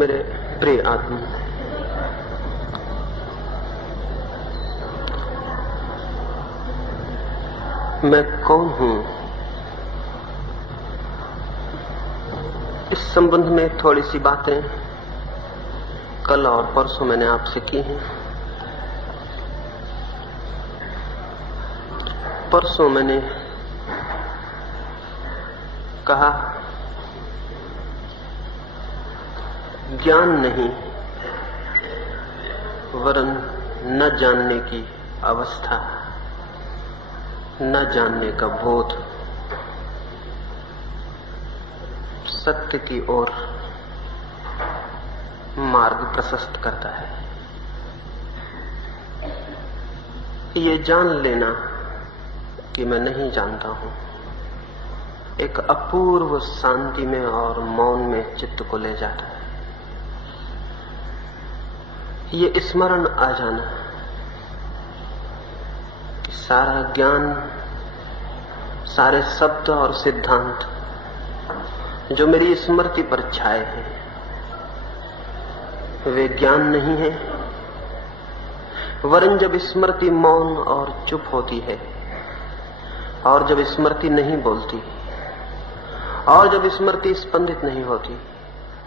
मेरे प्रिय आत्मा, मैं कौन हूं, इस संबंध में थोड़ी सी बातें कल और परसों मैंने आपसे की हैं। परसों मैंने कहा, ज्ञान नहीं वरन न जानने की अवस्था, न जानने का बोध सत्य की ओर मार्ग प्रशस्त करता है। ये जान लेना कि मैं नहीं जानता हूं, एक अपूर्व शांति में और मौन में चित्त को ले जाता है। ये स्मरण आ जाना कि सारा ज्ञान, सारे शब्द और सिद्धांत जो मेरी स्मृति पर छाए हैं, वे ज्ञान नहीं है, वरन जब स्मृति मौन और चुप होती है और जब स्मृति नहीं बोलती और जब स्मृति स्पंदित नहीं होती,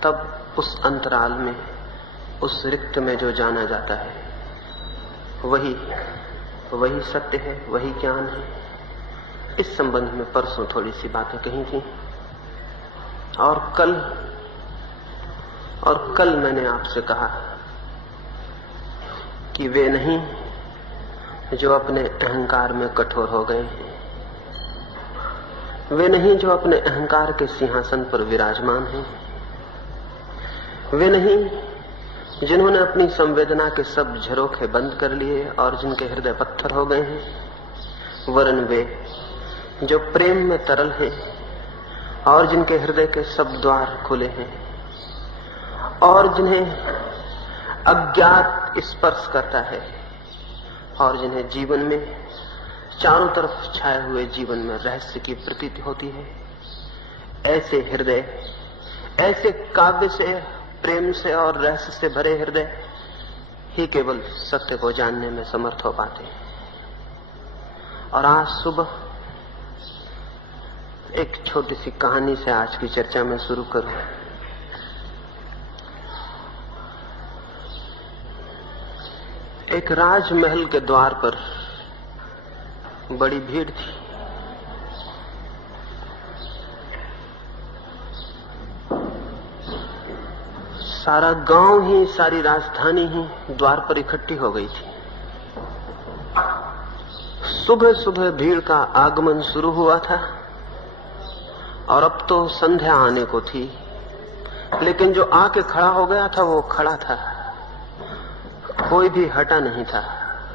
तब उस अंतराल में, उस रिक्त में जो जाना जाता है, वही सत्य है, वही ज्ञान है। इस संबंध में परसों थोड़ी सी बातें कही थी और कल मैंने आपसे कहा कि वे नहीं जो अपने अहंकार में कठोर हो गए हैं, वे नहीं जो अपने अहंकार के सिंहासन पर विराजमान हैं, वे नहीं जिन्होंने अपनी संवेदना के सब झरोखे बंद कर लिए और जिनके हृदय पत्थर हो गए हैं, वरन वे जो प्रेम में तरल हैं और जिनके हृदय के सब द्वार खुले हैं और जिन्हें अज्ञात स्पर्श करता है और जिन्हें जीवन में, चारों तरफ छाए हुए जीवन में रहस्य की प्रतीति होती है, ऐसे हृदय, ऐसे काव्य से, प्रेम से और रहस्य से भरे हृदय ही केवल सत्य को जानने में समर्थ हो पाते हैं। और आज सुबह एक छोटी सी कहानी से आज की चर्चा में शुरू करूं। एक राजमहल के द्वार पर बड़ी भीड़ थी। सारा गांव ही, सारी राजधानी ही द्वार पर इकट्ठी हो गई थी। सुबह सुबह भीड़ का आगमन शुरू हुआ था और अब तो संध्या आने को थी, लेकिन जो आके खड़ा हो गया था वो खड़ा था, कोई भी हटा नहीं था।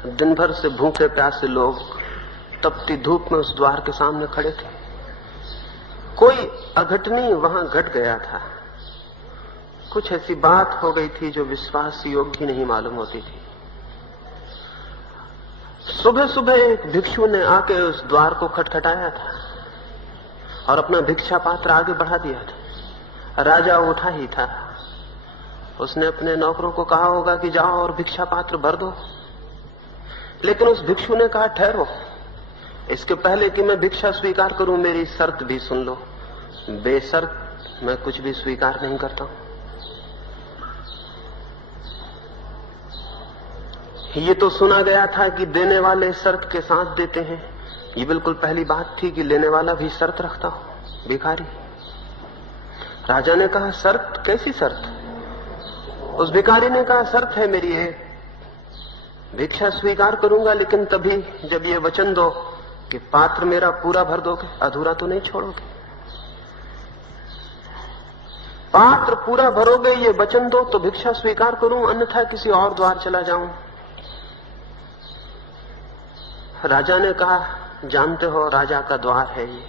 दिन भर से भूखे प्यासे लोग तपती धूप में उस द्वार के सामने खड़े थे। कोई अघटनी वहां घट गया था, कुछ ऐसी बात हो गई थी जो विश्वास योग्य नहीं मालूम होती थी। सुबह सुबह एक भिक्षु ने आके उस द्वार को खटखटाया था और अपना भिक्षा पात्र आगे बढ़ा दिया था। राजा उठा ही था, उसने अपने नौकरों को कहा होगा कि जाओ और भिक्षा पात्र भर दो, लेकिन उस भिक्षु ने कहा, ठहरो, इसके पहले कि मैं भिक्षा स्वीकार करूं मेरी शर्त भी सुन लो। बेशर्त मैं कुछ भी स्वीकार नहीं करता हूं। ये तो सुना गया था कि देने वाले शर्त के साथ देते हैं, ये बिल्कुल पहली बात थी कि लेने वाला भी शर्त रखता हो, भिखारी। राजा ने कहा, शर्त? कैसी शर्त? उस भिखारी ने कहा, शर्त है मेरी एक, भिक्षा स्वीकार करूंगा लेकिन तभी जब ये वचन दो कि पात्र मेरा पूरा भर दोगे, अधूरा तो नहीं छोड़ोगे। पात्र पूरा भरोगे, ये वचन दो तो भिक्षा स्वीकार करूं, अन्यथा किसी और द्वार चला जाऊं। राजा ने कहा, जानते हो राजा का द्वार है ये,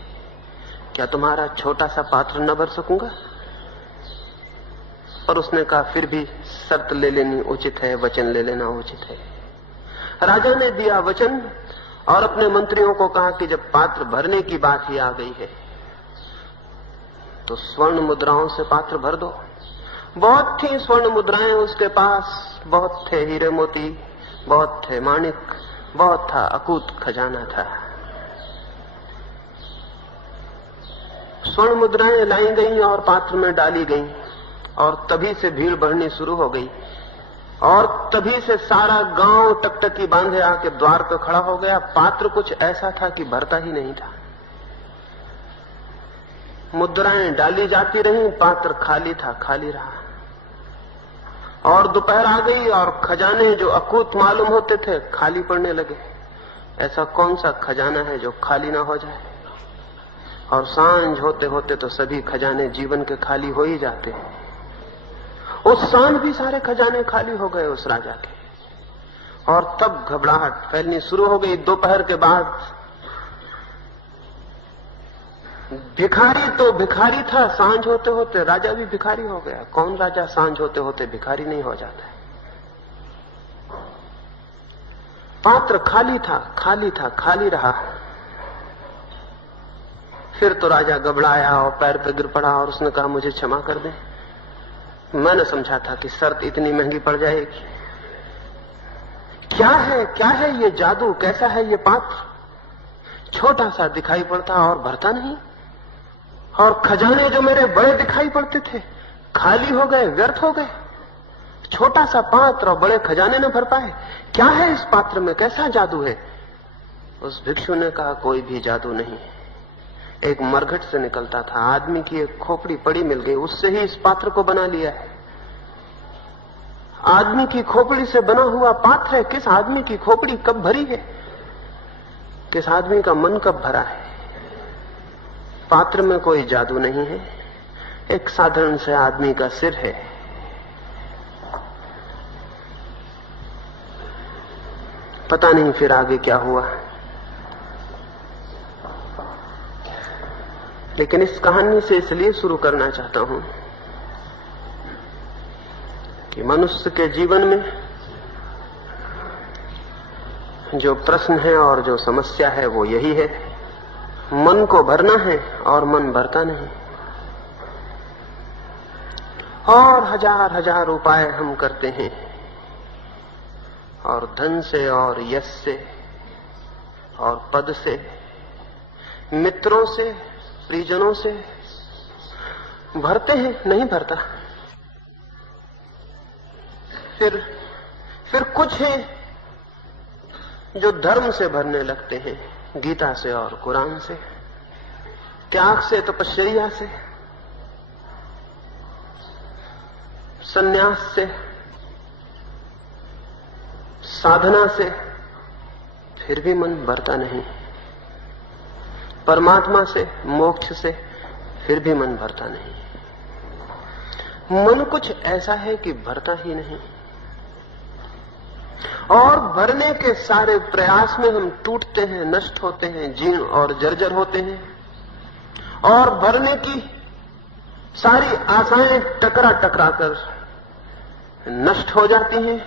क्या तुम्हारा छोटा सा पात्र न भर सकूंगा? और उसने कहा, फिर भी शर्त ले लेनी उचित है, वचन ले लेना उचित है। राजा ने दिया वचन और अपने मंत्रियों को कहा कि जब पात्र भरने की बात ही आ गई है तो स्वर्ण मुद्राओं से पात्र भर दो। बहुत थी स्वर्ण मुद्राएं उसके पास, बहुत थे हीरे मोती, बहुत थे माणिक, बहुत था अकूत खजाना था। स्वर्ण मुद्राएं लाई गईं और पात्र में डाली गईं, और तभी से भीड़ बढ़नी शुरू हो गई, और तभी से सारा गांव टकटकी बांधे आके द्वार पर खड़ा हो गया। पात्र कुछ ऐसा था कि भरता ही नहीं था। मुद्राएं डाली जाती रहीं, पात्र खाली था, खाली रहा। और दोपहर आ गई और खजाने जो अकूत मालूम होते थे खाली पड़ने लगे। ऐसा कौन सा खजाना है जो खाली ना हो जाए? और सांझ होते होते तो सभी खजाने जीवन के खाली हो ही जाते हैं। उस सांझ भी सारे खजाने खाली हो गए उस राजा के, और तब घबराहट फैलनी शुरू हो गई। दोपहर के बाद भिखारी तो भिखारी था, सांझ होते होते राजा भी भिखारी हो गया। कौन राजा सांझ होते होते भिखारी नहीं हो जाता है? पात्र खाली था, खाली था, खाली रहा। फिर तो राजा घबराया और पैर पे गिर पड़ा और उसने कहा, मुझे क्षमा कर दे, मैंने समझा था कि शर्त इतनी महंगी पड़ जाएगी। क्या है ये जादू? कैसा है ये पात्र? छोटा सा दिखाई पड़ता और भरता नहीं, और खजाने जो मेरे बड़े दिखाई पड़ते थे खाली हो गए, व्यर्थ हो गए। छोटा सा पात्र और बड़े खजाने न भर पाए। क्या है इस पात्र में? कैसा जादू है? उस भिक्षु ने कहा, कोई भी जादू नहीं, एक मरघट से निकलता था। आदमी की एक खोपड़ी पड़ी मिल गई, उससे ही इस पात्र को बना लिया है। आदमी की खोपड़ी से बना हुआ पात्र है। किस आदमी की खोपड़ी कब भरी है? किस आदमी का मन कब भरा है? पात्र में कोई जादू नहीं है, एक साधारण से आदमी का सिर है। पता नहीं फिर आगे क्या हुआ, लेकिन इस कहानी से इसलिए शुरू करना चाहता हूं कि मनुष्य के जीवन में जो प्रश्न है और जो समस्या है वो यही है, मन को भरना है और मन भरता नहीं। और हजार हजार उपाय हम करते हैं, और धन से और यश से और पद से, मित्रों से, परिजनों से भरते हैं, नहीं भरता। फिर कुछ है जो धर्म से भरने लगते हैं, गीता से और कुरान से, त्याग से, तपश्चर्या से, संन्यास से, साधना से, फिर भी मन भरता नहीं। परमात्मा से, मोक्ष से, फिर भी मन भरता नहीं। मन कुछ ऐसा है कि भरता ही नहीं, और भरने के सारे प्रयास में हम टूटते हैं, नष्ट होते हैं, जीर्ण और जर्जर होते हैं, और भरने की सारी आशाएं टकरा टकरा कर नष्ट हो जाती हैं,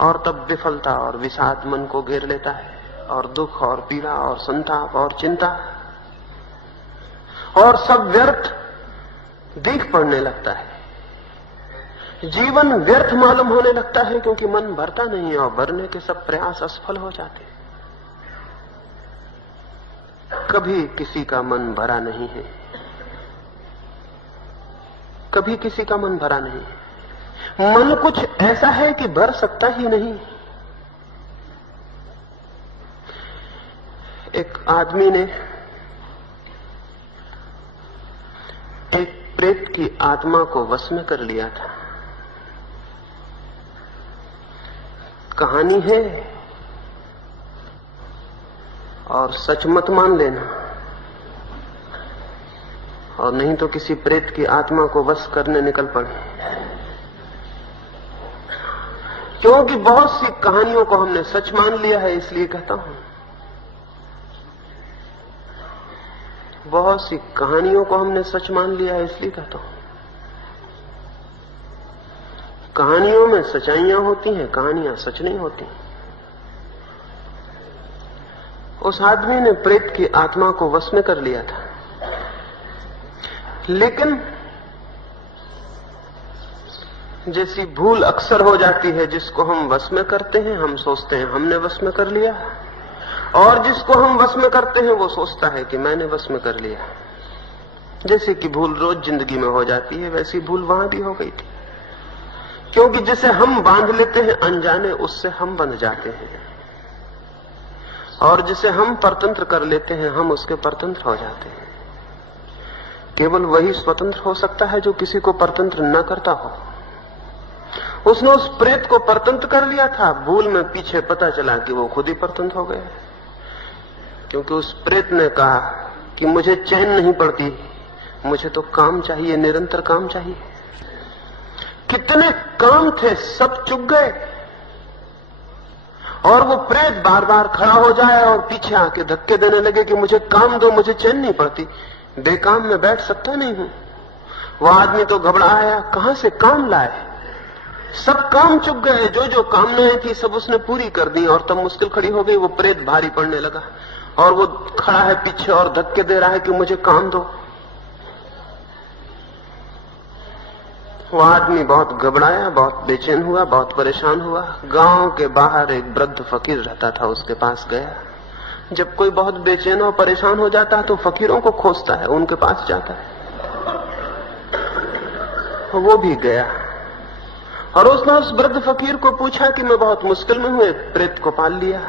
और तब विफलता और विषाद मन को घेर लेता है, और दुख और पीड़ा और संताप और चिंता, और सब व्यर्थ दिख पड़ने लगता है। जीवन व्यर्थ मालूम होने लगता है, क्योंकि मन भरता नहीं और भरने के सब प्रयास असफल हो जाते हैं। कभी किसी का मन भरा नहीं है, कभी किसी का मन भरा नहीं है। मन कुछ ऐसा है कि भर सकता ही नहीं। एक आदमी ने एक प्रेत की आत्मा को वश में कर लिया था। कहानी है और सच मत मान लेना, और नहीं तो किसी प्रेत की आत्मा को वश करने निकल पड़े। क्योंकि बहुत सी कहानियों को हमने सच मान लिया है, इसलिए कहता हूं। बहुत सी कहानियों को हमने सच मान लिया है, इसलिए कहता हूं। कहानियों में सच्चाइयां होती हैं, कहानियां सच नहीं होती। उस आदमी ने प्रेत की आत्मा को वश में कर लिया था, लेकिन जैसी भूल अक्सर हो जाती है, जिसको हम वश में करते हैं हम सोचते हैं हमने वश में कर लिया, और जिसको हम वश में करते हैं वो सोचता है कि मैंने वश में कर लिया। जैसे कि भूल रोज जिंदगी में हो जाती है, वैसी भूल वहां भी हो गई थी, क्योंकि जिसे हम बांध लेते हैं अनजाने, उससे हम बंध जाते हैं, और जिसे हम परतंत्र कर लेते हैं हम उसके परतंत्र हो जाते हैं। केवल वही स्वतंत्र हो सकता है जो किसी को परतंत्र न करता हो। उसने उस प्रेत को परतंत्र कर लिया था, भूल में पीछे पता चला कि वो खुद ही परतंत्र हो गया, क्योंकि उस प्रेत ने कहा कि मुझे चैन नहीं पड़ती, मुझे तो काम चाहिए, निरंतर काम चाहिए। कितने काम थे सब चुक गए, और वो प्रेत बार बार खड़ा हो जाए और पीछे आके धक्के देने लगे कि मुझे काम दो, मुझे चैन नहीं पड़ती, बेकाम में बैठ सकता नहीं हूं। वो आदमी तो घबराया, कहां से काम लाए, सब काम चुक गए, जो जो कामनाएं थी सब उसने पूरी कर दी, और तब मुश्किल खड़ी हो गई। वो प्रेत भारी पड़ने लगा और वो खड़ा है पीछे और धक्के दे रहा है कि मुझे काम दो। वो आदमी बहुत घबराया, बहुत बेचैन हुआ, बहुत परेशान हुआ। गांव के बाहर एक वृद्ध फकीर रहता था, उसके पास गया। जब कोई बहुत बेचैन और परेशान हो जाता है तो फकीरों को खोजता है, उनके पास जाता है। वो भी गया और उसने उस वृद्ध फकीर को पूछा कि मैं बहुत मुश्किल में हूं, एक प्रेत को पाल लिया।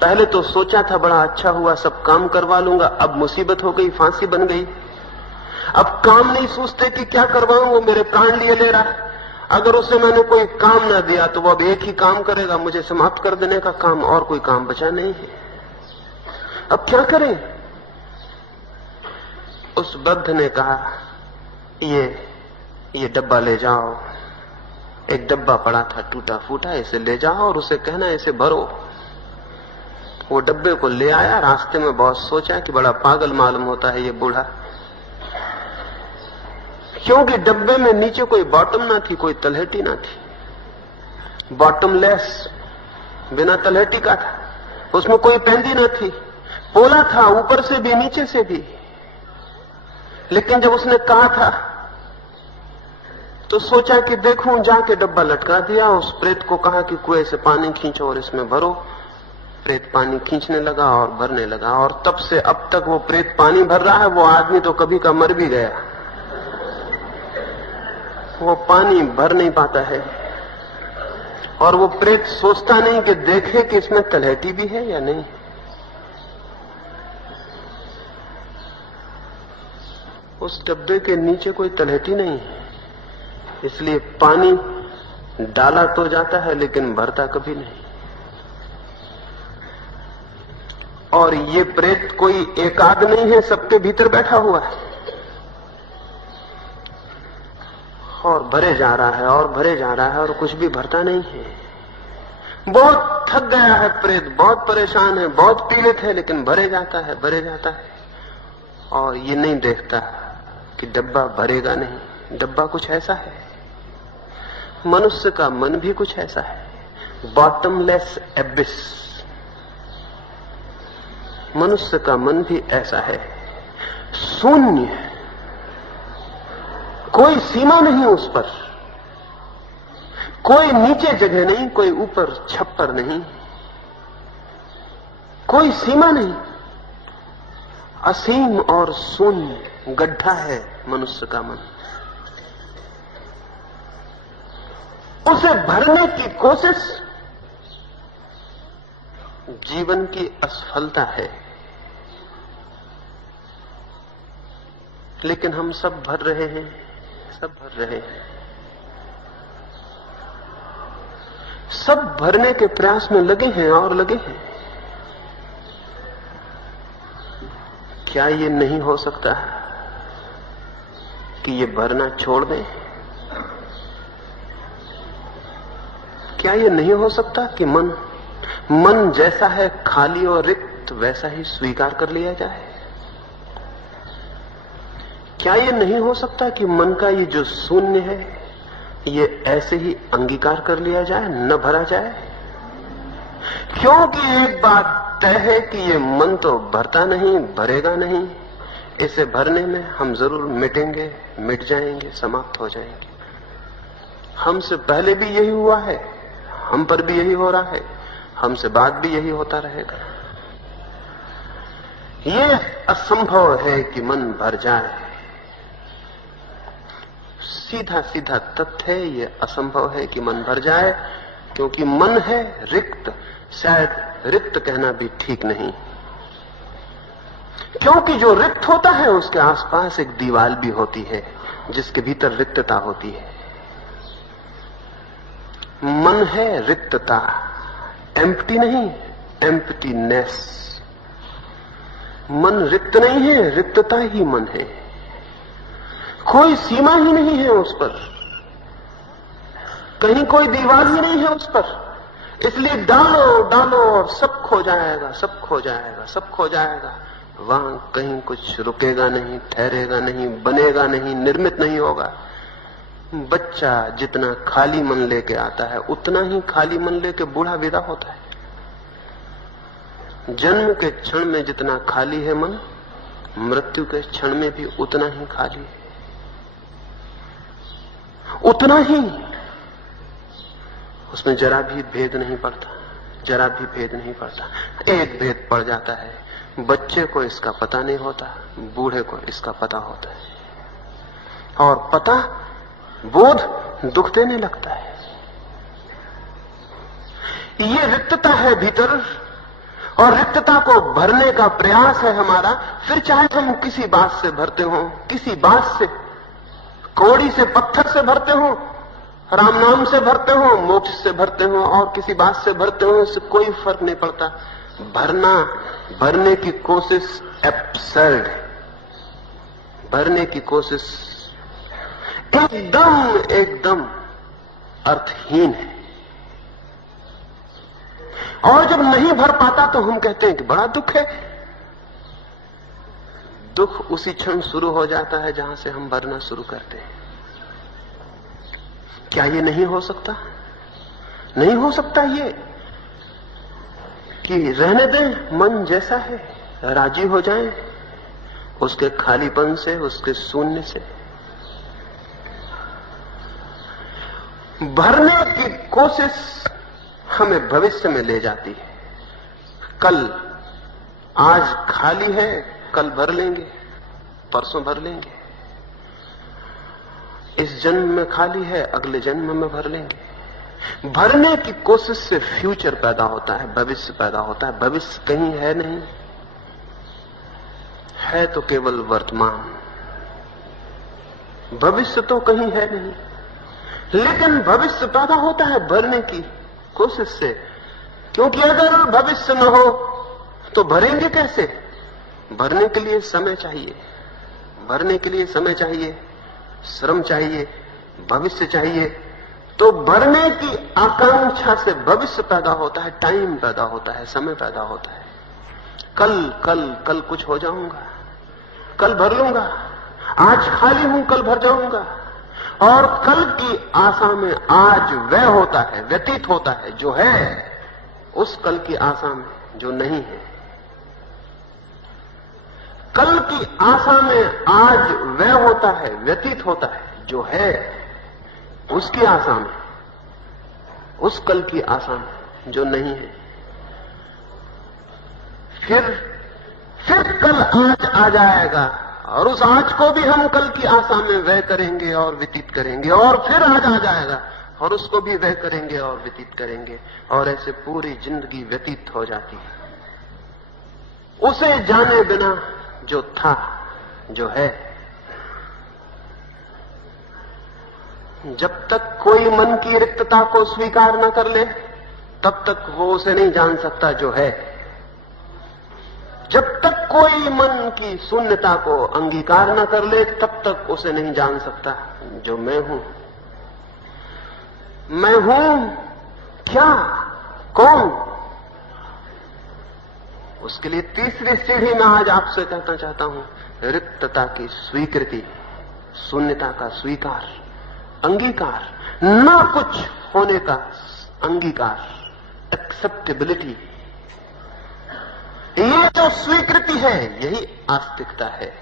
पहले तो सोचा था बड़ा अच्छा हुआ, सब काम करवा लूंगा, अब मुसीबत हो गई, फांसी बन गई। अब काम नहीं सोचते कि क्या करवाऊं, वो मेरे प्राण लिए ले रहा है। अगर उसे मैंने कोई काम ना दिया तो वो अब एक ही काम करेगा, मुझे समाप्त कर देने का काम, और कोई काम बचा नहीं है। अब क्या करें? उस वृद्ध ने कहा, ये डब्बा ले जाओ। एक डब्बा पड़ा था टूटा फूटा, इसे ले जाओ और उसे कहना इसे भरो। वो डब्बे को ले आया। रास्ते में बहुत सोचा कि बड़ा पागल मालूम होता है ये बूढ़ा, क्योंकि डब्बे में नीचे कोई बॉटम ना थी, कोई तलहटी ना थी, बॉटमलेस, बिना तलहटी का था। उसमें कोई पेंदी ना थी, पोला था ऊपर से भी नीचे से भी। लेकिन जब उसने कहा था तो सोचा कि देखूं, जाके डब्बा लटका दिया। उस प्रेत को कहा कि कुएं से पानी खींचो और इसमें भरो। प्रेत पानी खींचने लगा और भरने लगा, और तब से अब तक वो प्रेत पानी भर रहा है। वो आदमी तो कभी का मर भी गया, वो पानी भर नहीं पाता है। और वो प्रेत सोचता नहीं कि देखे कि इसमें तलहटी भी है या नहीं। उस डब्बे के नीचे कोई तलहटी नहीं है, इसलिए पानी डाला तो जाता है लेकिन भरता कभी नहीं। और ये प्रेत कोई एकाद नहीं है, सबके भीतर बैठा हुआ है और भरे जा रहा है और भरे जा रहा है और कुछ भी भरता नहीं है। बहुत थक गया है प्रेत, बहुत परेशान है, बहुत पीड़ित है, लेकिन भरे जाता है, भरे जाता है, और ये नहीं देखता कि डब्बा भरेगा नहीं। डब्बा कुछ ऐसा है, मनुष्य का मन भी कुछ ऐसा है, बॉटमलेस एबिस। मनुष्य का मन भी ऐसा है, शून्य, कोई सीमा नहीं उस पर, कोई नीचे जगह नहीं, कोई ऊपर छप्पर नहीं, कोई सीमा नहीं, असीम और शून्य गड्ढा है मनुष्य का मन। उसे भरने की कोशिश जीवन की असफलता है, लेकिन हम सब भर रहे हैं, सब भर रहे हैं, सब भरने के प्रयास में लगे हैं और लगे हैं। क्या ये नहीं हो सकता कि ये भरना छोड़ दें? क्या ये नहीं हो सकता कि मन जैसा है खाली और रिक्त वैसा ही स्वीकार कर लिया जाए? क्या ये नहीं हो सकता कि मन का ये जो शून्य है ये ऐसे ही अंगीकार कर लिया जाए, न भरा जाए? क्योंकि एक बात तय है कि ये मन तो भरता नहीं, भरेगा नहीं। इसे भरने में हम जरूर मिटेंगे, मिट जाएंगे, समाप्त हो जाएंगे। हमसे पहले भी यही हुआ है, हम पर भी यही हो रहा है, हमसे बाद भी यही होता रहेगा। ये असंभव है कि मन भर जाए। सीधा सीधा तथ्य है, ये असंभव है कि मन भर जाए, क्योंकि मन है रिक्त। शायद रिक्त कहना भी ठीक नहीं, क्योंकि जो रिक्त होता है उसके आसपास एक दीवार भी होती है जिसके भीतर रिक्तता होती है। मन है रिक्तता, एम्प्टी नहीं, एम्प्टीनेस। मन रिक्त नहीं है, रिक्तता ही मन है। कोई सीमा ही नहीं है उस पर, कहीं कोई दीवार ही नहीं है उस पर। इसलिए डालो डालो और सब खो जाएगा, सब खो जाएगा, सब खो जाएगा। वहां कहीं कुछ रुकेगा नहीं, ठहरेगा नहीं, बनेगा नहीं, निर्मित नहीं होगा। बच्चा जितना खाली मन लेके आता है उतना ही खाली मन लेके बूढ़ा विदा होता है। जन्म के क्षण में जितना खाली है मन, मृत्यु के क्षण में भी उतना ही खाली है, उतना ही। उसमें जरा भी भेद नहीं पड़ता, जरा भी भेद नहीं पड़ता। एक भेद पड़ जाता है, बच्चे को इसका पता नहीं होता, बूढ़े को इसका पता होता है। और पता, बोध दुख देने लगता है। ये रिक्तता है भीतर, और रिक्तता को भरने का प्रयास है हमारा। फिर चाहे हम किसी बात से भरते हो, किसी बात से, कौड़ी से, पत्थर से भरते हो, राम नाम से भरते हो, मोक्ष से भरते हो, और किसी बात से भरते हो, इससे कोई फर्क नहीं पड़ता। भरने की कोशिश एब्सर्ड है, भरने की कोशिश एकदम अर्थहीन है। और जब नहीं भर पाता तो हम कहते हैं कि बड़ा दुख है। दुख उसी क्षण शुरू हो जाता है जहां से हम भरना शुरू करते हैं। क्या ये नहीं हो सकता? नहीं हो सकता ये कि रहने दें मन जैसा है, राजी हो जाएं उसके खालीपन से, उसके शून्य से। भरने की कोशिश हमें भविष्य में ले जाती है। कल, आज खाली है, कल भर लेंगे, परसों भर लेंगे। इस जन्म में खाली है, अगले जन्म में भर लेंगे। भरने की कोशिश से फ्यूचर पैदा होता है, भविष्य पैदा होता है। भविष्य कहीं है नहीं, है तो केवल वर्तमान। भविष्य तो कहीं है नहीं, लेकिन भविष्य पैदा होता है भरने की कोशिश से। क्योंकि अगर भविष्य न हो तो भरेंगे कैसे? भरने के लिए समय चाहिए, भरने के लिए समय चाहिए, श्रम चाहिए, भविष्य चाहिए। तो भरने की आकांक्षा से भविष्य पैदा होता है, टाइम पैदा होता है, समय पैदा होता है। कल कल कल कुछ हो जाऊंगा, कल भर लूंगा, आज खाली हूं, कल भर जाऊंगा। और कल की आशा में आज वह होता है, व्यतीत होता है जो है, उस कल की आशा में जो नहीं है। कल की आशा में आज वह होता है, व्यतीत होता है जो है, उसकी आशा में, उस कल की आशा में जो नहीं है। फिर कल आज आ जाएगा, और उस आज को भी हम कल की आशा में व्यय करेंगे और व्यतीत करेंगे, और फिर आज आ जाएगा और उसको भी व्यय करेंगे और व्यतीत करेंगे, और ऐसे पूरी जिंदगी व्यतीत हो जाती है उसे जाने बिना जो था, जो है। जब तक कोई मन की रिक्तता को स्वीकार न कर ले, तब तक वो उसे नहीं जान सकता जो है। जब तक कोई मन की शून्यता को अंगीकार न कर ले, तब तक उसे नहीं जान सकता जो मैं हूं। मैं हूं क्या, कौन? उसके लिए तीसरी सीढ़ी में आज आपसे कहना चाहता हूं, रिक्तता की स्वीकृति, शून्यता का स्वीकार, अंगीकार, ना कुछ होने का अंगीकार, एक्सेप्टेबिलिटी। ये जो स्वीकृति है, यही आस्तिकता है।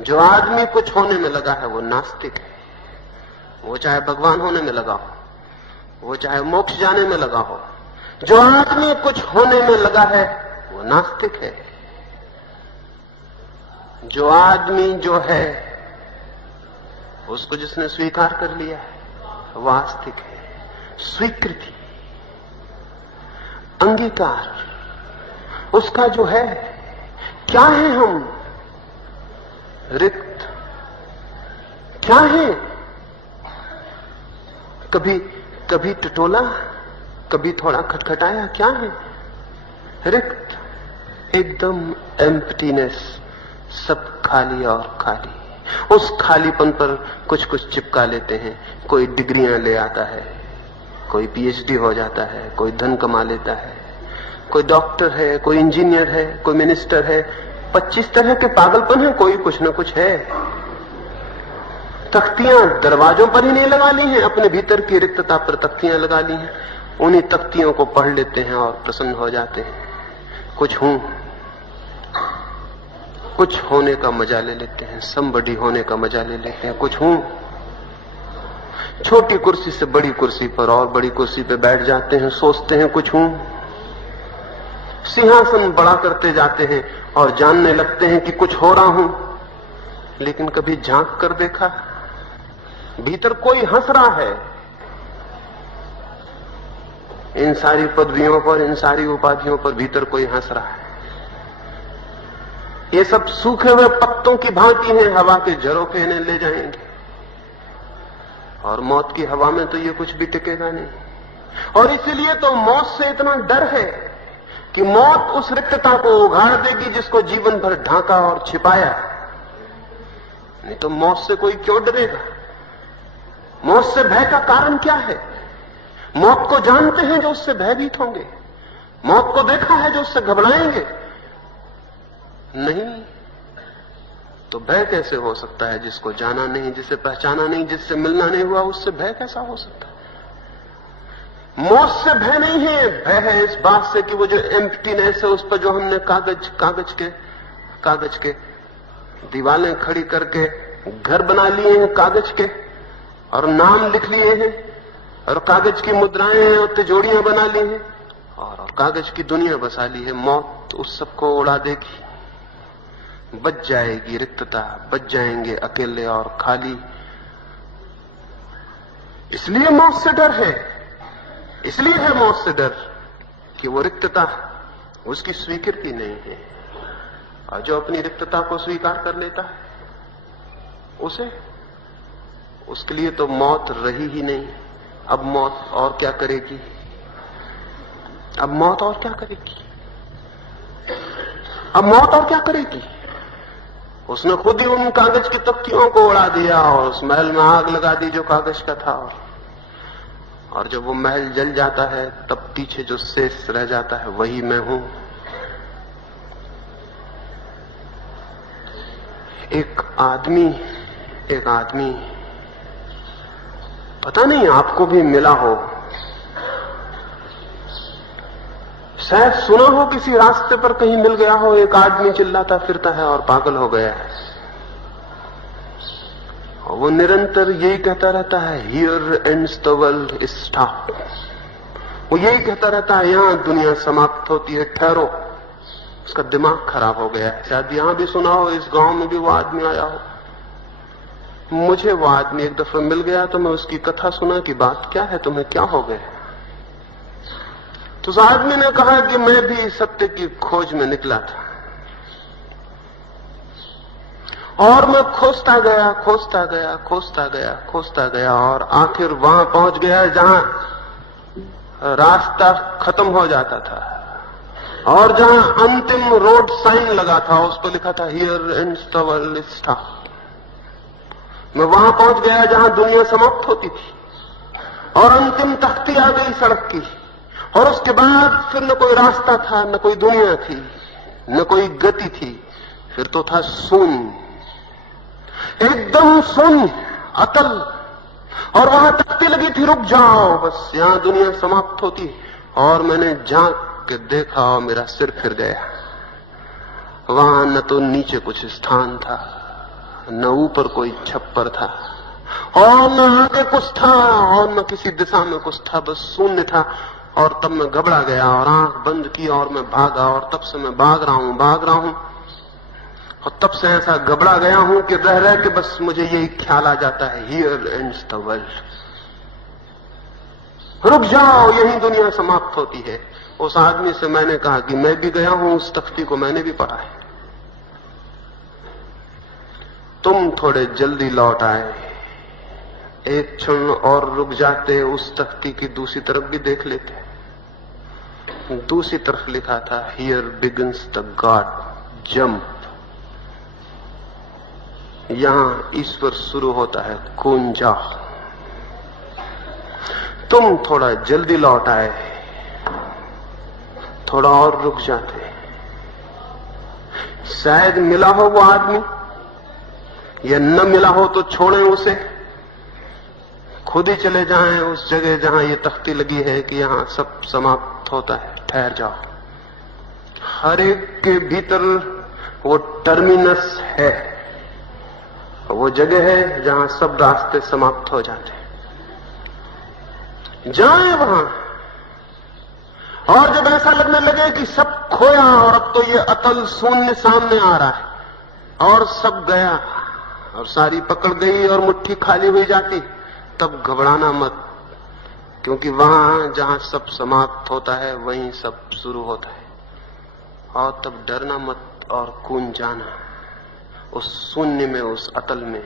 जो आदमी कुछ होने में लगा है वो नास्तिक है। वो चाहे भगवान होने में लगा हो, वो चाहे मोक्ष जाने में लगा हो, जो आदमी कुछ होने में लगा है वो नास्तिक है। जो आदमी जो है उसको जिसने स्वीकार कर लिया है वह आस्तिक है। स्वीकृति, अंगीकार उसका जो है, क्या है हम? रिक्त क्या है? कभी टटोला, कभी थोड़ा खटखटाया, क्या है? रिक्त, एकदम एम्प्टीनेस, सब खाली और खाली। उस खालीपन पर कुछ कुछ चिपका लेते हैं। कोई डिग्रियां ले आता है, कोई पीएचडी हो जाता है, कोई धन कमा लेता है, कोई डॉक्टर है, कोई इंजीनियर है, कोई मिनिस्टर है। 25 तरह के पागलपन है, कोई कुछ न कुछ है। तख्तियां दरवाजों पर ही नहीं लगा ली हैं, अपने भीतर की रिक्तता पर तख्तियां लगा ली हैं। उन्हीं तख्तियों को पढ़ लेते हैं और प्रसन्न हो जाते हैं। कुछ हूं, कुछ होने का मजा ले लेते हैं, समबडी होने का मजा ले लेते हैं। कुछ हूं, छोटी कुर्सी से बड़ी कुर्सी पर और बड़ी कुर्सी पे बैठ जाते हैं, सोचते हैं कुछ हूं। सिंहासन बड़ा करते जाते हैं और जानने लगते हैं कि कुछ हो रहा हूं। लेकिन कभी झांक कर देखा, भीतर कोई हंस रहा है। इन सारी पदवियों पर, इन सारी उपाधियों पर भीतर कोई हंस रहा है। ये सब सूखे हुए पत्तों की भांति हैं, हवा के झरोखे इन्हें ले जाएंगे। और मौत की हवा में तो ये कुछ भी टिकेगा नहीं। और इसीलिए तो मौत से इतना डर है कि मौत उस रिक्तता को उघाड़ देगी जिसको जीवन भर ढांका और छिपाया। नहीं तो मौत से कोई क्यों डरेगा? मौत से भय का कारण क्या है? मौत को जानते हैं जो उससे भयभीत होंगे, मौत को देखा है जो उससे घबराएंगे। नहीं तो भय कैसे हो सकता है? जिसको जाना नहीं, जिसे पहचाना नहीं, जिससे मिलना नहीं हुआ, उससे भय कैसा हो सकता है? मौत से भय नहीं है, भय है इस बात से कि वो जो एम्प्टीनेस है उस पर जो हमने कागज के दीवारें खड़ी करके घर बना लिए हैं कागज के, और नाम लिख लिए हैं, और कागज की मुद्राएं और तिजोड़ियां बना ली हैं, और कागज की दुनिया बसा ली है। मौत उस सबको उड़ा देगी, बच जाएगी रिक्तता, बच जाएंगे अकेले और खाली। इसलिए मौत से डर है, इसलिए है मौत से डर कि वो रिक्तता उसकी स्वीकृति नहीं है। और जो अपनी रिक्तता को स्वीकार कर लेता है उसके लिए तो मौत रही ही नहीं। अब मौत और क्या करेगी? अब मौत और क्या करेगी? अब मौत और क्या करेगी? उसने खुद ही उन कागज की तख्तियों को उड़ा दिया और उस महल में आग लगा दी जो कागज का था। और जब वो महल जल जाता है तब पीछे जो शेष रह जाता है वही मैं हूं। एक आदमी पता नहीं आपको भी मिला हो, शायद सुना हो, किसी रास्ते पर कहीं मिल गया हो। एक आदमी चिल्लाता फिरता है और पागल हो गया है, और वो निरंतर यही कहता रहता है, here ends the world stop. वो यही कहता रहता है, यहां दुनिया समाप्त होती है, ठहरो। उसका दिमाग खराब हो गया है। शायद यहां भी सुना हो, इस गांव में भी वो आदमी आया हो। मुझे वो आदमी एक दफा मिल गया तो मैं उसकी कथा सुना कि बात क्या है, तुम्हें क्या हो गया? तो उस आदमी ने कहा कि मैं भी सत्य की खोज में निकला था, और मैं खोजता गया और आखिर वहां पहुंच गया जहां रास्ता खत्म हो जाता था, और जहां अंतिम रोड साइन लगा था उस पर लिखा था, here ends the world stop. मैं वहां पहुंच गया जहां दुनिया समाप्त होती थी, और अंतिम तख्ती आ गई सड़क की, और उसके बाद फिर न कोई रास्ता था, न कोई दुनिया थी, न कोई गति थी, फिर तो था शून्य, एकदम शून्य, अतल। और वहां तख्ती लगी थी, रुक जाओ, बस यहां दुनिया समाप्त होती। और मैंने झांक के देखा और मेरा सिर फिर गया। वहां न तो नीचे कुछ स्थान था, न ऊपर कोई छप्पर था, और न आगे कुछ था और न किसी दिशा में कुछ था, बस शून्य था। और तब मैं घबरा गया और आंख बंद की और मैं भागा, और तब से मैं भाग रहा हूं और तब से ऐसा घबरा गया हूं कि रह रह के बस मुझे यही ख्याल आ जाता है, हियर एंड्स द वर्ल्ड। रुक जाओ, यही दुनिया समाप्त होती है। उस आदमी से मैंने कहा कि मैं भी गया हूं, उस तख्ती को मैंने भी पढ़ा है। तुम थोड़े जल्दी लौट आए, एक क्षण और रुक जाते, उस तख्ती की दूसरी तरफ भी देख लेते। दूसरी तरफ लिखा था, here begins the God jump. यहां ईश्वर शुरू होता है, कूद जाओ। तुम थोड़ा जल्दी लौट आए, थोड़ा और रुक जाते, शायद मिला हो वो आदमी, या न मिला हो तो छोड़ें उसे, खुद ही चले जाएं उस जगह जहां ये तख्ती लगी है कि यहां सब समाप्त होता है। ठहर जाओ। हर एक के भीतर वो टर्मिनस है, वो जगह है जहां सब रास्ते समाप्त हो जाते हैं। जाएं वहां, और जब ऐसा लगने लगे कि सब खोया और अब तो ये अतल शून्य सामने आ रहा है और सब गया और सारी पकड़ गई और मुट्ठी खाली हुई जाती, तब घबराना मत, क्योंकि वहां जहां सब समाप्त होता है वहीं सब शुरू होता है। और तब डरना मत और कूद जाना उस शून्य में, उस अतल में,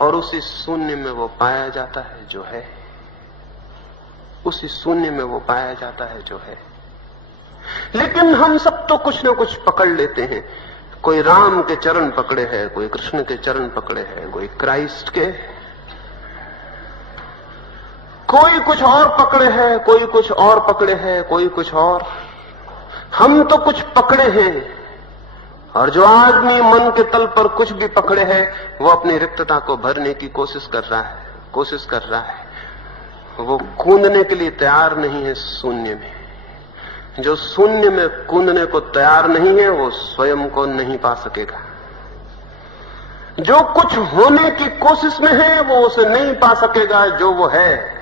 और उसी शून्य में वो पाया जाता है जो है। उसी शून्य में वो पाया जाता है जो है। लेकिन हम सब तो कुछ न कुछ पकड़ लेते हैं। कोई राम के चरण पकड़े हैं, कोई कृष्ण के चरण पकड़े हैं, कोई क्राइस्ट के, कोई कुछ और पकड़े हैं, कोई कुछ और पकड़े हैं, कोई कुछ और। हम तो कुछ पकड़े हैं। और जो आदमी मन के तल पर कुछ भी पकड़े है, वो अपनी रिक्तता को भरने की कोशिश कर रहा है। वो कूदने के लिए तैयार नहीं है शून्य में। जो शून्य में कूदने को तैयार नहीं है, वो स्वयं को नहीं पा सकेगा। जो कुछ होने की कोशिश में है, वो उसे नहीं पा सकेगा जो वो है।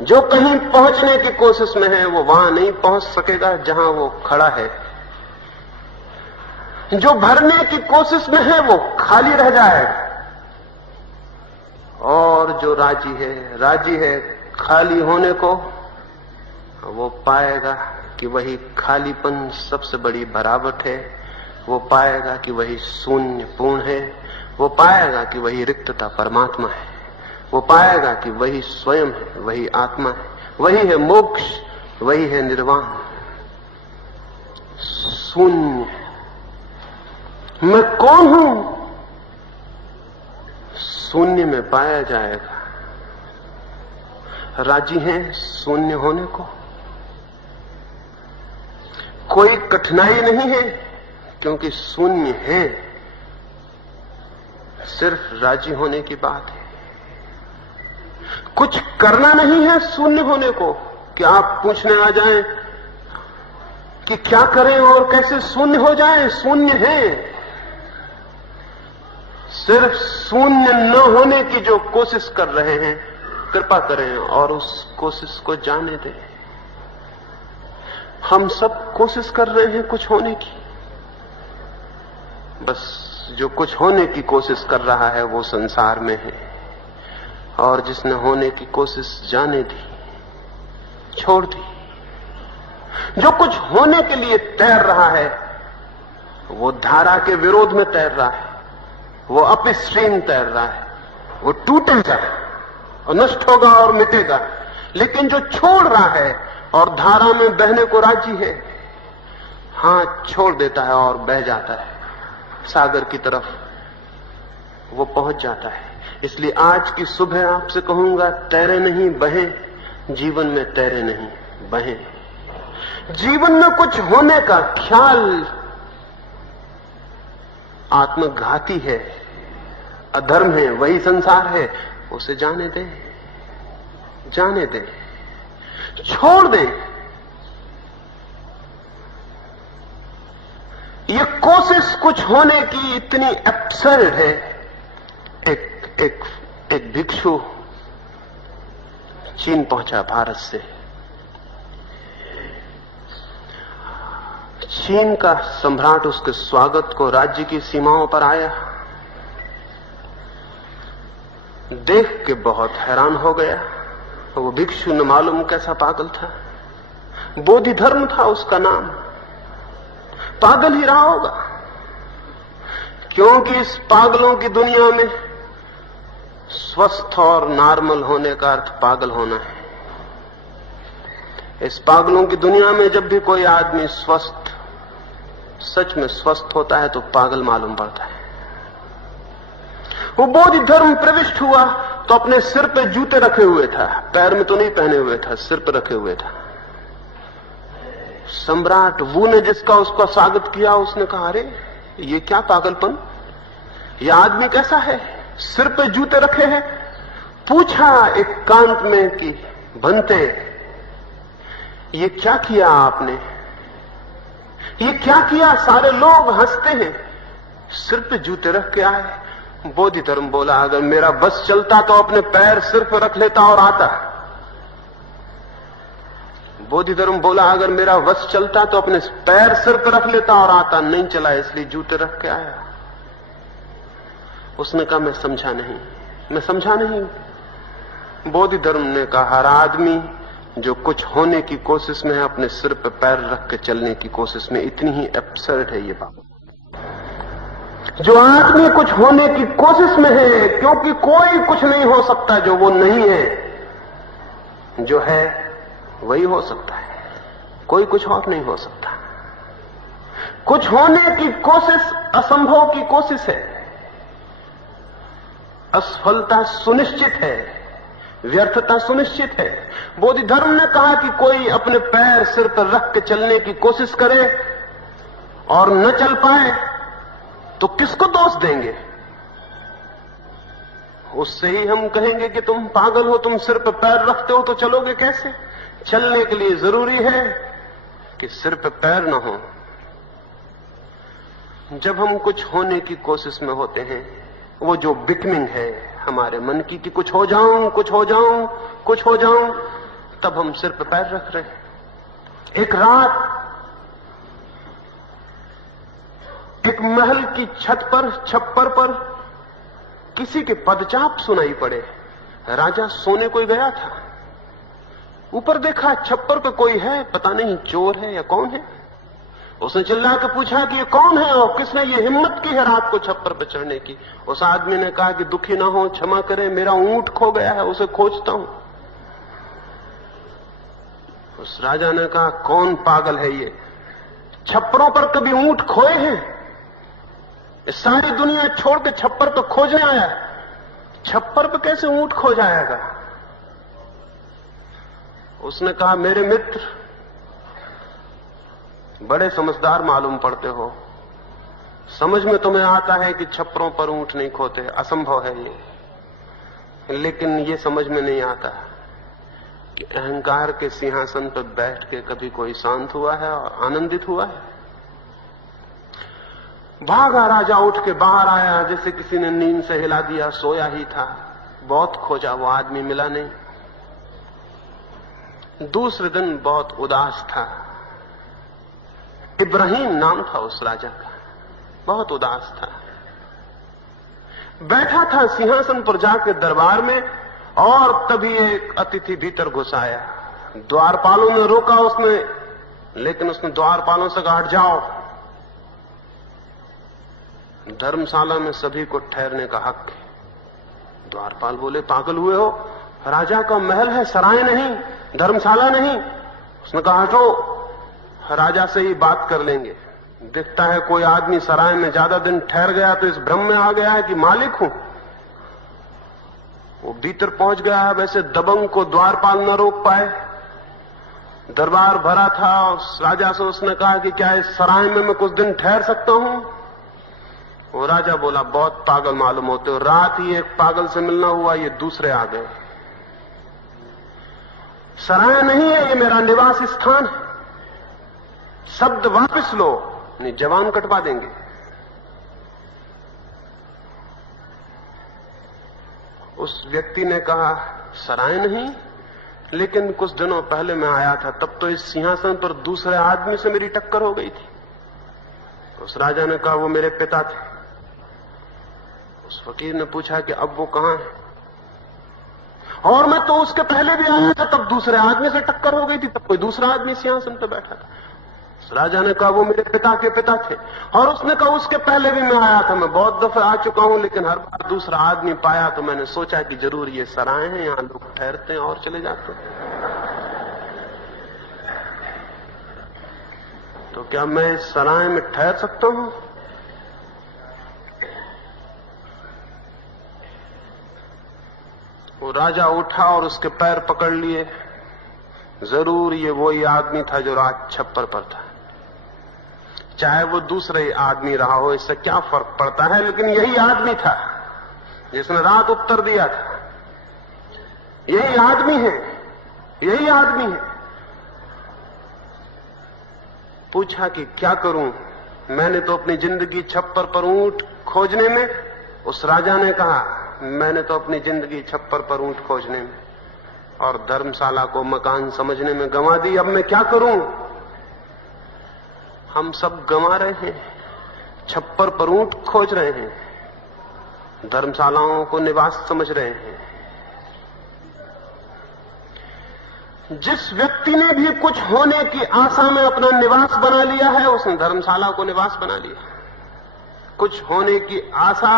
जो कहीं पहुंचने की कोशिश में है, वो वहां नहीं पहुंच सकेगा जहां वो खड़ा है। जो भरने की कोशिश में है, वो खाली रह जाएगा। और जो राजी है खाली होने को, वो पाएगा कि वही खालीपन सबसे बड़ी भरावट है। वो पाएगा कि वही शून्य पूर्ण है। वो पाएगा कि वही रिक्तता परमात्मा है। वो पाएगा कि वही स्वयं है, वही आत्मा है, वही है मोक्ष, वही है निर्वाण। शून्य, मैं कौन हूं, शून्य में पाया जाएगा। राजी हैं शून्य होने को? कोई कठिनाई नहीं है, क्योंकि शून्य है। सिर्फ राजी होने की बात है। कुछ करना नहीं है शून्य होने को कि आप पूछने आ जाएं कि क्या करें और कैसे शून्य हो जाएं। शून्य है। सिर्फ शून्य न होने की जो कोशिश कर रहे हैं, कृपा करें और उस कोशिश को जाने दें। हम सब कोशिश कर रहे हैं कुछ होने की। बस जो कुछ होने की कोशिश कर रहा है वो संसार में है, और जिसने होने की कोशिश जाने दी, छोड़ दी। जो कुछ होने के लिए तैर रहा है, वो धारा के विरोध में तैर रहा है, वो अपस्ट्रीम तैर रहा है। वो टूटेगा और नष्ट होगा और मिटेगा। लेकिन जो छोड़ रहा है और धारा में बहने को राजी है, हाथ छोड़ देता है और बह जाता है सागर की तरफ, वो पहुंच जाता है। इसलिए आज की सुबह आपसे कहूंगा, तैरे नहीं बहें। जीवन में तैरे नहीं बहें। जीवन में कुछ होने का ख्याल आत्मघाती है, अधर्म है, वही संसार है। उसे जाने दें, जाने दें, छोड़ दें। ये कोशिश कुछ होने की इतनी एब्सर्ड है। एक एक भिक्षु चीन पहुंचा भारत से। चीन का सम्राट उसके स्वागत को राज्य की सीमाओं पर आया, देख के बहुत हैरान हो गया। वो भिक्षु न मालूम कैसा पागल था, बोधि धर्म था उसका नाम, पागल ही रहा होगा, क्योंकि इस पागलों की दुनिया में स्वस्थ और नॉर्मल होने का अर्थ पागल होना है। इस पागलों की दुनिया में जब भी कोई आदमी स्वस्थ, सच में स्वस्थ होता है तो पागल मालूम पड़ता है। वो बोधि धर्म प्रविष्ट हुआ तो अपने सिर पे जूते रखे हुए था, पैर में तो नहीं पहने हुए था, सिर पे रखे हुए था। सम्राट वू ने जिसका उसका स्वागत किया, उसने कहा, अरे ये क्या पागलपन, ये आदमी कैसा है, सिर पे जूते रखे हैं। पूछा एकांत में कि बनते, ये क्या किया आपने, ये क्या किया, सारे लोग हंसते हैं, सिर पे जूते रख के आए। बोधि धर्म बोला, अगर मेरा बस चलता तो अपने पैर सिर पर रख लेता और आता। बोधि धर्म बोला, अगर मेरा वश चलता तो अपने पैर सिर पर रख लेता और आता, नहीं चला इसलिए जूते रख के आया। उसने कहा, मैं समझा नहीं, मैं समझा नहीं। बोधि धर्म ने कहा, हर आदमी जो कुछ होने की कोशिश में है, अपने सिर पर पैर रख के चलने की कोशिश में, इतनी ही एब्सर्ड है ये बात। जो आदमी कुछ होने की कोशिश में है, क्योंकि कोई कुछ नहीं हो सकता जो वो नहीं है, जो है वही हो सकता है, कोई कुछ और नहीं हो सकता। कुछ होने की कोशिश असंभव की कोशिश है, असफलता सुनिश्चित है, व्यर्थता सुनिश्चित है। बोधि धर्म ने कहा कि कोई अपने पैर सिर पर रख के चलने की कोशिश करे और न चल पाए तो किसको दोष देंगे? उससे ही हम कहेंगे कि तुम पागल हो, तुम सिर पर पैर रखते हो तो चलोगे कैसे? चलने के लिए जरूरी है कि सिर पे पैर न हो। जब हम कुछ होने की कोशिश में होते हैं, वो जो बिकमिंग है हमारे मन की कि कुछ हो जाऊं, कुछ हो जाऊं, कुछ हो जाऊं, तब हम सिर पे पैर रख रहे हैं। एक रात एक महल की छत पर, छप्पर पर किसी के पदचाप सुनाई पड़े। राजा सोने कोई गया था, ऊपर देखा छप्पर पे कोई है, पता नहीं चोर है या कौन है। उसने चिल्ला के पूछा कि ये कौन है और किसने ये हिम्मत की है रात को छप्पर पे चढ़ने की। उस आदमी ने कहा कि दुखी ना हो, क्षमा करें, मेरा ऊंट खो गया है, उसे खोजता हूं। उस राजा ने कहा, कौन पागल है ये, छप्परों पर कभी ऊंट खोए हैं? सारी दुनिया छोड़ के छप्पर पे खोजने आया, छप्पर पे कैसे ऊंट खो जाएगा? उसने कहा, मेरे मित्र बड़े समझदार मालूम पड़ते हो, समझ में तुम्हें आता है कि छप्परों पर ऊंट नहीं खोते, असंभव है ये, लेकिन ये समझ में नहीं आता कि अहंकार के सिंहासन पर बैठ के कभी कोई शांत हुआ है और आनंदित हुआ है। भागा राजा, उठ के बाहर आया, जैसे किसी ने नींद से हिला दिया, सोया ही था। बहुत खोजा, वो आदमी मिला नहीं। दूसरे दिन बहुत उदास था। इब्राहिम नाम था उस राजा का, बहुत उदास था। बैठा था सिंहासन पर जाके दरबार में, और तभी एक अतिथि भीतर घुस आया। द्वारपालों ने रोका उसने, लेकिन उसने द्वारपालों से कहा, हट जाओ, धर्मशाला में सभी को ठहरने का हक है। द्वारपाल बोले, पागल हुए हो, राजा का महल है, सराय नहीं, धर्मशाला नहीं। उसने कहा, हटो, राजा से ही बात कर लेंगे। दिखता है कोई आदमी सराय में ज्यादा दिन ठहर गया तो इस भ्रम में आ गया है कि मालिक हूं। वो भीतर पहुंच गया है, वैसे दबंग को द्वारपाल न रोक पाए। दरबार भरा था, उस राजा से उसने कहा कि क्या इस सराय में मैं कुछ दिन ठहर सकता हूं? वो राजा बोला, बहुत पागल मालूम होते हो, रात ही एक पागल से मिलना हुआ, ये दूसरे आ गए। सराय नहीं है, ये मेरा निवास स्थान है, शब्द वापस लो, नहीं जवान कटवा देंगे। उस व्यक्ति ने कहा, सराय नहीं, लेकिन कुछ दिनों पहले मैं आया था, तब तो इस सिंहासन पर दूसरे आदमी से मेरी टक्कर हो गई थी। उस राजा ने कहा, वो मेरे पिता थे। उस फकीर ने पूछा कि अब वो कहां है? और मैं तो उसके पहले भी आया था, तब दूसरे आदमी से टक्कर हो गई थी, तब कोई दूसरा आदमी सिंहासन पर बैठा था। उस राजा ने कहा, वो मेरे पिता के पिता थे। और उसने कहा, उसके पहले भी मैं आया था, मैं बहुत दफे आ चुका हूं, लेकिन हर बार दूसरा आदमी पाया तो मैंने सोचा कि जरूर ये सराय हैं, यहां लोग ठहरते हैं और चले जाते हैं। तो क्या मैं इस सराय में ठहर सकता हूं? वो राजा उठा और उसके पैर पकड़ लिए। जरूर ये वही आदमी था जो रात छप्पर पर था। चाहे वो दूसरे आदमी रहा हो, इससे क्या फर्क पड़ता है, लेकिन यही आदमी था जिसने रात उत्तर दिया था। यही आदमी है, यही आदमी है। पूछा कि क्या करूं, मैंने तो अपनी जिंदगी छप्पर पर ऊंट खोजने में, उस राजा ने कहा, मैंने तो अपनी जिंदगी छप्पर पर ऊंट खोजने में और धर्मशाला को मकान समझने में गंवा दी। अब मैं क्या करूं? हम सब गंवा रहे हैं, छप्पर पर ऊंट खोज रहे हैं, धर्मशालाओं को निवास समझ रहे हैं। जिस व्यक्ति ने भी कुछ होने की आशा में अपना निवास बना लिया है, उसने धर्मशाला को निवास बना लिया। कुछ होने की आशा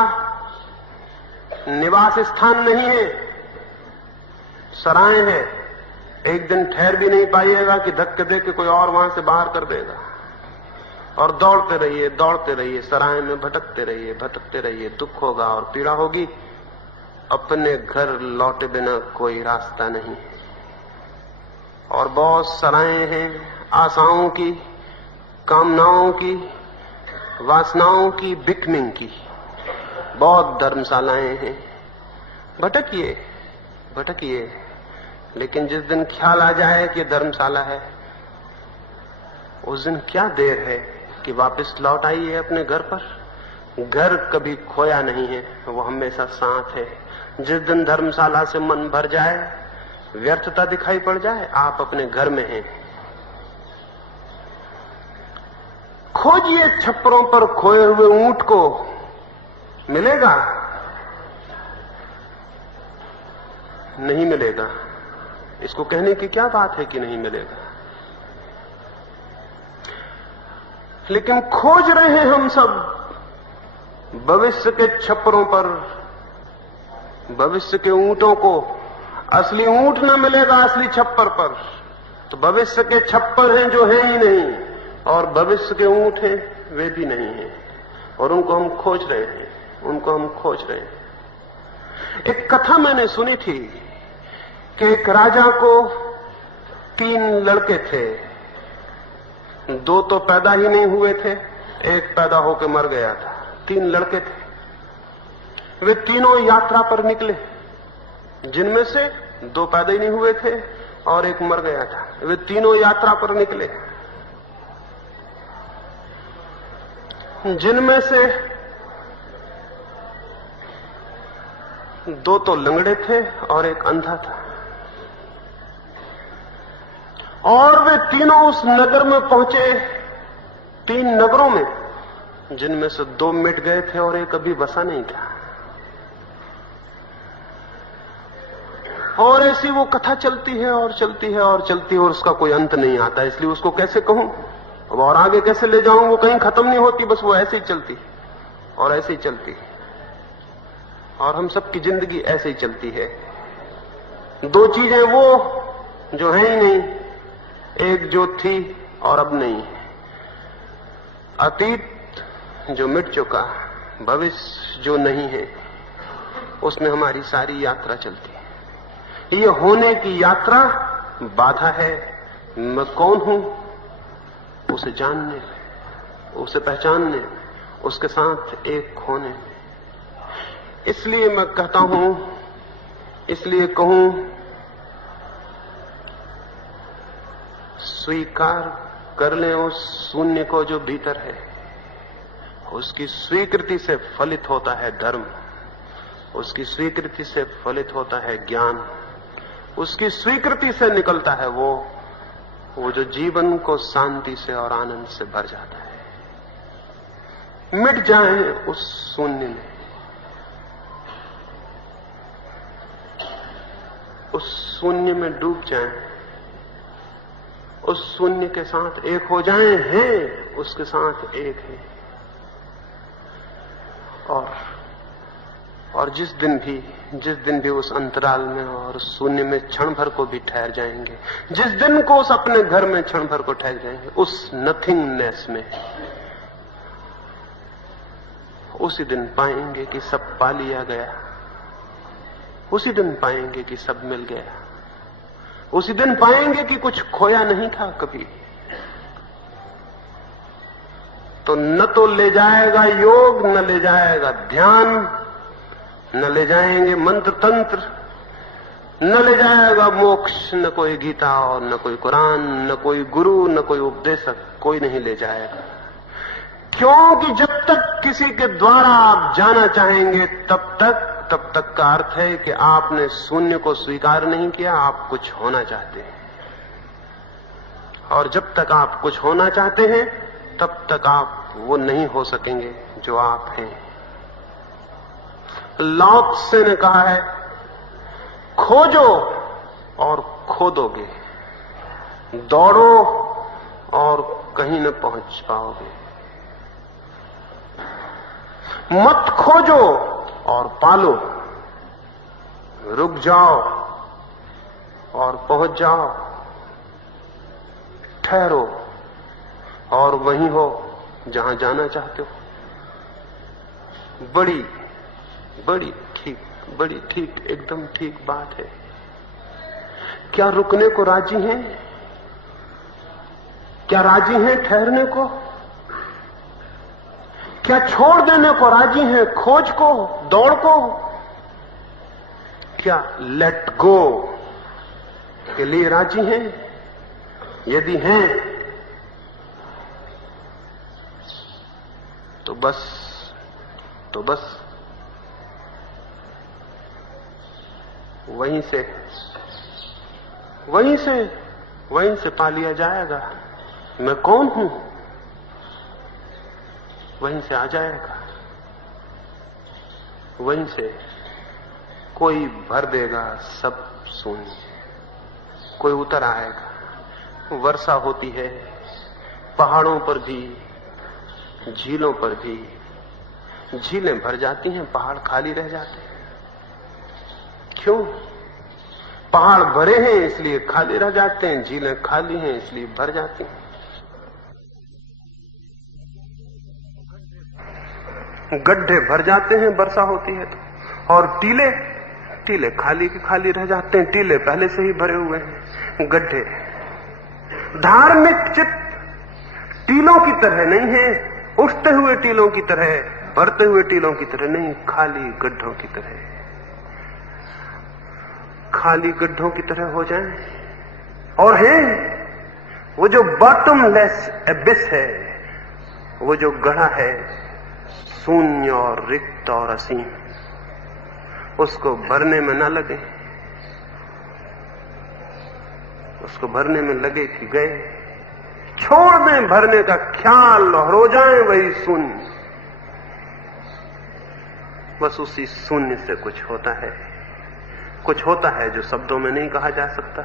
निवास स्थान नहीं है, सराय है। एक दिन ठहर भी नहीं पाइएगा कि धक्के दे के कोई और वहां से बाहर कर देगा। और दौड़ते रहिए, सराय में भटकते रहिए, दुख होगा और पीड़ा होगी। अपने घर लौटे बिना कोई रास्ता नहीं। और बहुत सरायें हैं, आशाओं की, कामनाओं की, वासनाओं की, बिकमिंग की। बहुत धर्मशालाएं हैं। भटकिए, लेकिन जिस दिन ख्याल आ जाए कि धर्मशाला है, उस दिन क्या देर है कि वापस लौट आइए अपने घर पर। घर कभी खोया नहीं है, वो हमेशा साथ है। जिस दिन धर्मशाला से मन भर जाए, व्यर्थता दिखाई पड़ जाए, आप अपने घर में हैं। खोजिए छप्परों पर खोए हुए ऊंट को, मिलेगा? नहीं मिलेगा। इसको कहने की क्या बात है कि नहीं मिलेगा? लेकिन खोज रहे हैं हम सब भविष्य के छप्परों पर, भविष्य के ऊंटों को। असली ऊंट न मिलेगा असली छप्पर पर, तो भविष्य के छप्पर हैं जो हैं ही नहीं, और भविष्य के ऊंट हैं वे भी नहीं हैं, और उनको हम खोज रहे हैं। एक कथा मैंने सुनी थी कि एक राजा को 3 लड़के थे। 2 तो पैदा ही नहीं हुए थे, एक पैदा होकर मर गया था। 3 लड़के थे। वे तीनों यात्रा पर निकले, जिनमें से 2 पैदा ही नहीं हुए थे और एक मर गया था। वे तीनों यात्रा पर निकले, जिनमें से 2 तो लंगड़े थे और एक अंधा था। और वे तीनों उस नगर में पहुंचे, 3 नगरों में, जिनमें से 2 मिट गए थे और एक अभी बसा नहीं था। और ऐसी वो कथा चलती है और उसका कोई अंत नहीं आता। इसलिए उसको कैसे कहूं अब और आगे कैसे ले जाऊं, वो कहीं खत्म नहीं होती, बस वो ऐसे ही चलती और ऐसे ही चलती। और हम सबकी जिंदगी ऐसे ही चलती है। 2 चीजें वो जो है ही नहीं, एक जो थी और अब नहीं है। अतीत जो मिट चुका, भविष्य जो नहीं है, उसमें हमारी सारी यात्रा चलती है। ये होने की यात्रा बाधा है। मैं कौन हूं उसे जानने, उसे पहचानने, उसके साथ एक होने। इसलिए मैं कहता हूं, इसलिए कहूं, स्वीकार कर लें उस शून्य को जो भीतर है। उसकी स्वीकृति से फलित होता है धर्म। उसकी स्वीकृति से फलित होता है ज्ञान, उसकी स्वीकृति से निकलता है वो जो जीवन को शांति से और आनंद से भर जाता है। मिट जाएं उस शून्य में, उस शून्य में डूब जाएं, उस शून्य के साथ एक हो जाएं, हैं उसके साथ एक है। और जिस दिन भी उस अंतराल में और शून्य में क्षण भर को भी ठहर जाएंगे, जिस दिन को उस अपने घर में क्षण भर को ठहर जाएंगे, उस नथिंगनेस में, उसी दिन पाएंगे कि सब पा लिया गया, उसी दिन पाएंगे कि सब मिल गया, उसी दिन पाएंगे कि कुछ खोया नहीं था कभी। तो न तो ले जाएगा योग, न ले जाएगा ध्यान, न ले जाएंगे मंत्र तंत्र, न ले जाएगा मोक्ष, न कोई गीता और न कोई कुरान, न कोई गुरु, न कोई उपदेशक, कोई नहीं ले जाएगा। क्योंकि जब तक किसी के द्वारा आप जाना चाहेंगे तब तक का अर्थ है कि आपने शून्य को स्वीकार नहीं किया, आप कुछ होना चाहते हैं। और जब तक आप कुछ होना चाहते हैं तब तक आप वो नहीं हो सकेंगे जो आप हैं। लाओ त्से ने कहा है, खोजो और खोदोगे, दौड़ो और कहीं न पहुंच पाओगे। मत खोजो और पालो, रुक जाओ और पहुंच जाओ, ठहरो और वहीं हो जहां जाना चाहते हो। बड़ी ठीक एकदम ठीक बात है। क्या रुकने को राजी हैं? क्या राजी हैं ठहरने को? क्या छोड़ देने को राजी हैं खोज को, दौड़ को? क्या लेट गो के लिए राजी हैं? यदि हैं तो बस वहीं से पा लिया जाएगा मैं कौन हूं, वहीं से आ जाएगा। वहीं से कोई भर देगा सब शून्य, कोई उतर आएगा। वर्षा होती है पहाड़ों पर भी, झीलों पर भी। झीलें भर जाती हैं, पहाड़ खाली रह जाते हैं। क्यों? पहाड़ भरे हैं इसलिए खाली रह जाते हैं, झीलें खाली हैं इसलिए भर जाती हैं। गड्ढे भर जाते हैं वर्षा होती है तो, और टीले खाली के खाली रह जाते हैं। टीले पहले से ही भरे हुए हैं। गड्ढे धार्मिक चित्त टीलों की तरह नहीं है, उठते हुए टीलों की तरह, भरते हुए टीलों की तरह नहीं, खाली गड्ढों की तरह। खाली गड्ढों की तरह हो जाएं और है वो जो बॉटमलेस एबिस है, वो जो गढ़ा है शून्य और रिक्त और असीम, उसको भरने में न लगे। उसको भरने में लगे कि गए, छोड़ दें भरने का ख्याल और हो जाए वही शून्य। बस उसी शून्य से कुछ होता है। कुछ होता है जो शब्दों में नहीं कहा जा सकता,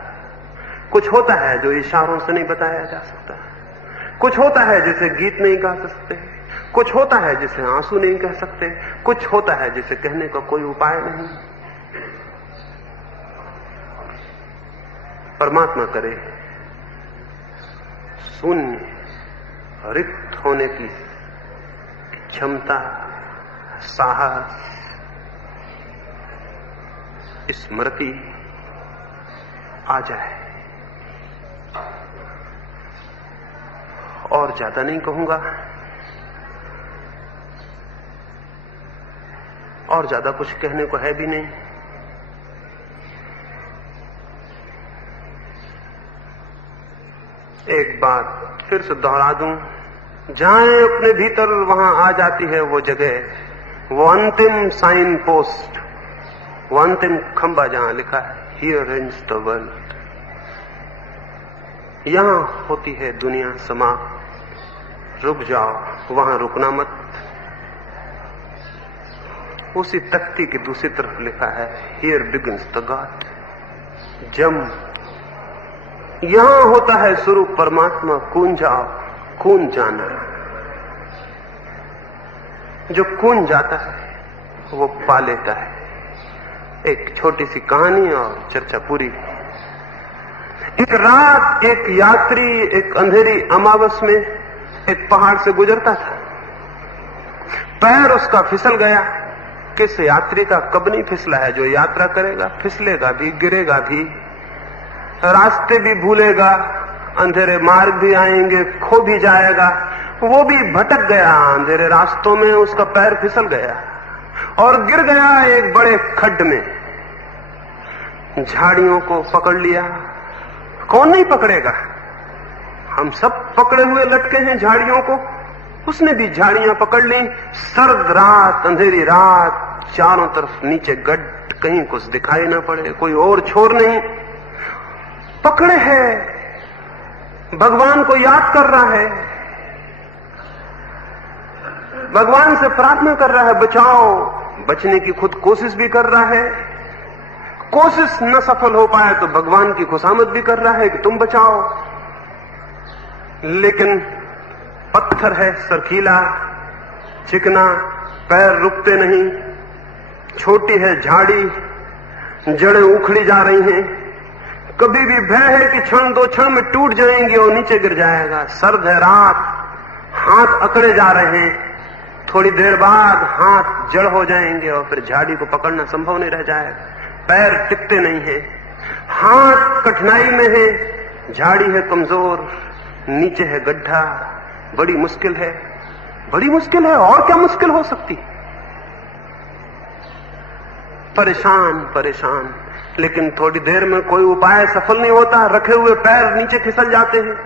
कुछ होता है जो इशारों से नहीं बताया जा सकता, कुछ होता है जिसे गीत नहीं गा सकते, कुछ होता है जिसे आंसू नहीं कह सकते, कुछ होता है जिसे कहने का कोई उपाय नहीं। परमात्मा करे शून्य रिक्त होने की क्षमता, साहस, स्मृति आ जाए। और ज्यादा नहीं कहूंगा, और ज्यादा कुछ कहने को है भी नहीं। एक बात फिर से दोहरा दूं, जहां अपने भीतर वहां आ जाती है वो जगह, वो अंतिम साइन पोस्ट, वो अंतिम खंबा जहां लिखा है हियर एंड्स द वर्ल्ड, यहां होती है दुनिया समाप्त, रुक जाओ, वहां रुकना मत। उसी तख्ती की दूसरी तरफ लिखा है हियर बिगिंस द गॉड, यहां होता है शुरू परमात्मा, कून जाओ, कून जाना। जो कून जाता है वो पा लेता है। एक छोटी सी कहानी और चर्चा पूरी। एक रात एक यात्री एक अंधेरी अमावस में एक पहाड़ से गुजरता था। पैर उसका फिसल गया। किस यात्री का कब नहीं फिसला है? जो यात्रा करेगा फिसलेगा भी, गिरेगा भी, रास्ते भी भूलेगा, अंधेरे मार्ग भी आएंगे, खो भी जाएगा। वो भी भटक गया अंधेरे रास्तों में, उसका पैर फिसल गया और गिर गया एक बड़े खड्ड में। झाड़ियों को पकड़ लिया। कौन नहीं पकड़ेगा? हम सब पकड़े हुए लटके हैं झाड़ियों को। उसने भी झाड़ियां पकड़ ली। सर्द रात, अंधेरी रात, चारों तरफ नीचे गड्ढ, कहीं कुछ दिखाई ना पड़े, कोई और छोर नहीं। पकड़े है, भगवान को याद कर रहा है, भगवान से प्रार्थना कर रहा है बचाओ। बचने की खुद कोशिश भी कर रहा है। कोशिश न सफल हो पाए तो भगवान की खुशामद भी कर रहा है कि तुम बचाओ। लेकिन पत्थर है, सरकीला, चिकना, पैर रुकते नहीं। छोटी है झाड़ी, जड़ें उखड़ी जा रही हैं। कभी भी भय है कि क्षण दो क्षण में टूट जाएंगे और नीचे गिर जाएगा। सर्द है रात, हाथ अकड़े जा रहे हैं। थोड़ी देर बाद हाथ जड़ हो जाएंगे और फिर झाड़ी को पकड़ना संभव नहीं रह जाएगा। पैर टिकते नहीं है, हाथ कठिनाई में है, झाड़ी है कमजोर, नीचे है गड्ढा। बड़ी मुश्किल है, बड़ी मुश्किल है। और क्या मुश्किल हो सकती? परेशान परेशान। लेकिन थोड़ी देर में कोई उपाय सफल नहीं होता। रखे हुए पैर नीचे फिसल जाते हैं,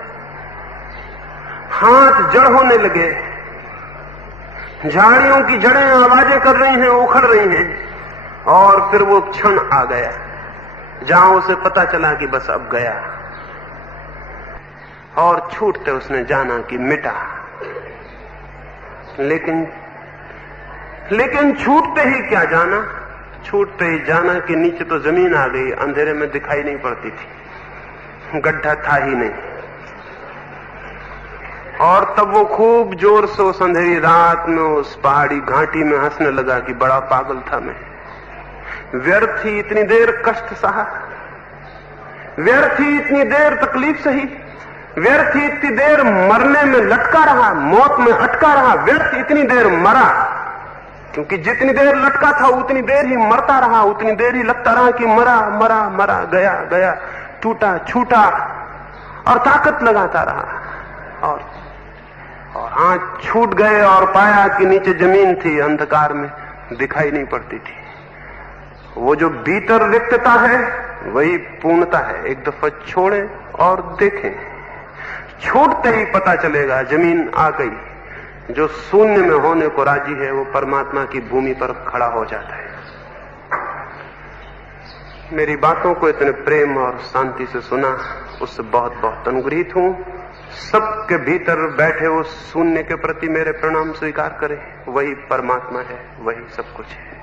हाथ जड़ होने लगे, झाड़ियों की जड़ें आवाजें कर रही हैं, उखड़ रही हैं। और फिर वो क्षण आ गया जहां उसे पता चला कि बस अब गया। और छूटते उसने जाना कि मिटा। लेकिन छूटते ही क्या जाना, छूटते ही जाना कि नीचे तो जमीन आ गई, अंधेरे में दिखाई नहीं पड़ती थी, गड्ढा था ही नहीं। और तब वो खूब जोर से उस अंधेरी रात में उस पहाड़ी घाटी में हंसने लगा कि बड़ा पागल था मैं। व्यर्थ ही इतनी देर कष्ट सहा, व्यर्थ ही इतनी देर तकलीफ सही, व्यर्थ ही इतनी देर मरने में लटका रहा, मौत में अटका रहा, व्यर्थ इतनी देर मरा। क्योंकि जितनी देर लटका था उतनी देर ही मरता रहा, उतनी देर ही लगता रहा कि मरा मरा मरा, गया गया, टूटा छूटा, और ताकत लगाता रहा। और आंख छूट गए और पाया कि नीचे जमीन थी, अंधकार में दिखाई नहीं पड़ती थी। वो जो भीतर रिक्तता है वही पूर्णता है। एक दफा छोड़ें और देखें, छोड़ते ही पता चलेगा जमीन आ गई। जो शून्य में होने को राजी है वो परमात्मा की भूमि पर खड़ा हो जाता है। मेरी बातों को इतने प्रेम और शांति से सुना, उससे बहुत बहुत अनुग्रहित हूं। सबके भीतर बैठे उस शून्य के प्रति मेरे प्रणाम स्वीकार करें। वही परमात्मा है, वही सब कुछ है।